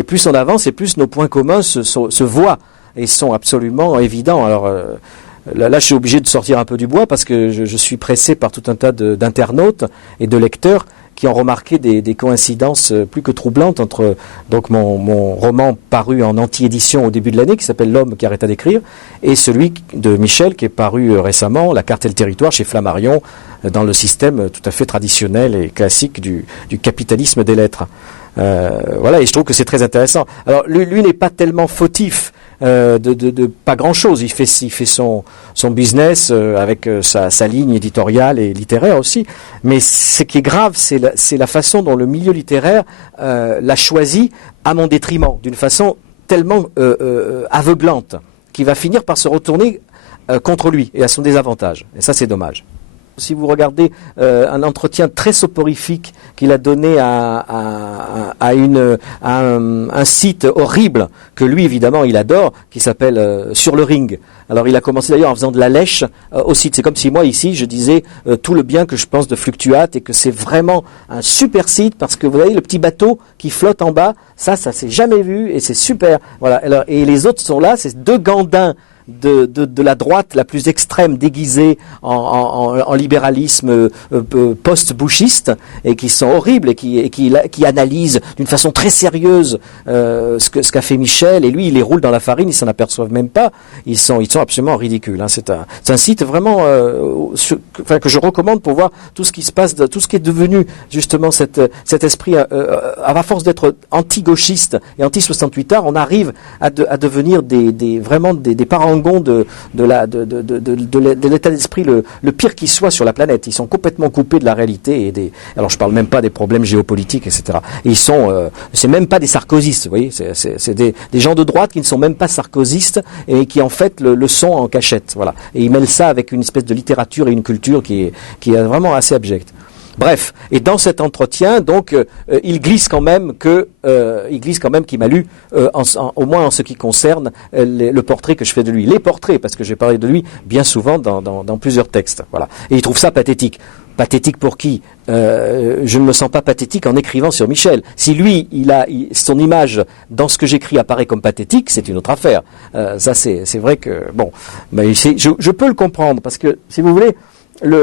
Et plus on avance, et plus nos points communs se voient et sont absolument évidents. Alors là, je suis obligé de sortir un peu du bois parce que je suis pressé par tout un tas d'internautes et de lecteurs qui ont remarqué des coïncidences plus que troublantes entre donc mon roman paru en anti-édition au début de l'année, qui s'appelle L'homme qui arrêta d'écrire, et celui de Michel qui est paru récemment, La carte et le territoire, chez Flammarion, dans le système tout à fait traditionnel et classique du capitalisme des lettres. Voilà, et je trouve que c'est très intéressant. Alors lui n'est pas tellement fautif de pas grand chose. Il fait son business avec sa ligne éditoriale et littéraire aussi. Mais ce qui est grave, c'est la façon dont le milieu littéraire l'a choisi à mon détriment, d'une façon tellement aveuglante, qui va finir par se retourner contre lui et à son désavantage. Et ça, c'est dommage. Si vous regardez un entretien très soporifique qu'il a donné à un site horrible que lui évidemment il adore, qui s'appelle Sur le Ring. Alors il a commencé d'ailleurs en faisant de la lèche au site. C'est comme si moi ici je disais tout le bien que je pense de Fluctuate et que c'est vraiment un super site parce que vous voyez le petit bateau qui flotte en bas, ça s'est jamais vu et c'est super. Voilà. Alors, et les autres sont là, c'est deux gandins de la droite la plus extrême déguisée en libéralisme post-bouchiste et qui sont horribles et qui analysent d'une façon très sérieuse ce qu'a fait Michel, et lui il les roule dans la farine, ils s'en aperçoivent même pas, ils sont absolument ridicules, hein. C'est un site vraiment que je recommande pour voir tout ce qui se passe, tout ce qui est devenu justement cet esprit à force d'être anti-gauchiste et anti-68 art, on arrive à devenir vraiment des parangons de l'état d'esprit le pire qui soit sur la planète. Ils sont complètement coupés de la réalité alors je parle même pas des problèmes géopolitiques, etc. Et c'est même pas des sarkozystes, vous voyez, c'est des gens de droite qui ne sont même pas sarkozystes et qui en fait le sont en cachette, voilà. Et ils mêlent ça avec une espèce de littérature et une culture qui est vraiment assez abjecte. Bref, et dans cet entretien, donc, il glisse quand même qu'il m'a lu, au moins en ce qui concerne le portrait que je fais de lui. Les portraits, parce que j'ai parlé de lui bien souvent dans plusieurs textes. Voilà. Et il trouve ça pathétique. Pathétique pour qui ? Je ne me sens pas pathétique en écrivant sur Michel. Si lui, son image dans ce que j'écris apparaît comme pathétique, c'est une autre affaire. Ça, c'est vrai que bon, mais je peux le comprendre parce que si vous voulez. Il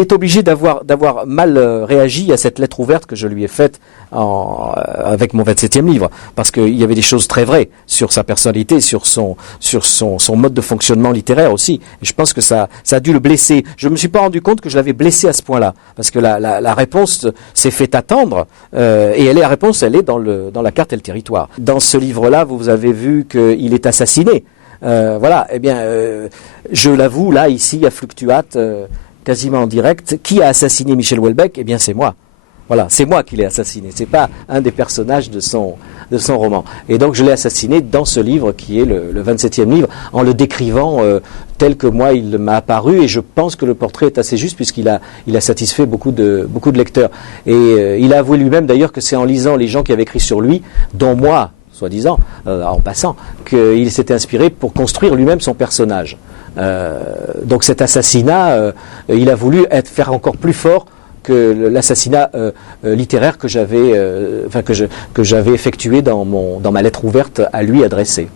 est obligé d'avoir mal réagi à cette lettre ouverte que je lui ai faite avec mon 27e livre, parce qu'il y avait des choses très vraies sur sa personnalité, sur son mode de fonctionnement littéraire aussi. Et je pense que ça a dû le blesser. Je me suis pas rendu compte que je l'avais blessé à ce point-là, parce que la réponse s'est fait attendre, et la réponse elle est dans la carte et le territoire. Dans ce livre-là, vous avez vu qu'il est assassiné. Voilà, eh bien, je l'avoue, là, ici, à Fluctuate, quasiment en direct, qui a assassiné Michel Houellebecq ? Eh bien, c'est moi. Voilà, c'est moi qui l'ai assassiné. C'est pas un des personnages de son roman. Et donc, je l'ai assassiné dans ce livre, qui est le 27e livre, en le décrivant tel que moi, il m'a apparu. Et je pense que le portrait est assez juste, puisqu'il a satisfait beaucoup de lecteurs. Et il a avoué lui-même, d'ailleurs, que c'est en lisant les gens qui avaient écrit sur lui, dont moi, soi-disant, en passant, qu'il s'était inspiré pour construire lui-même son personnage. Donc cet assassinat, il a voulu faire encore plus fort que l'assassinat littéraire que j'avais effectué dans ma lettre ouverte à lui adressée.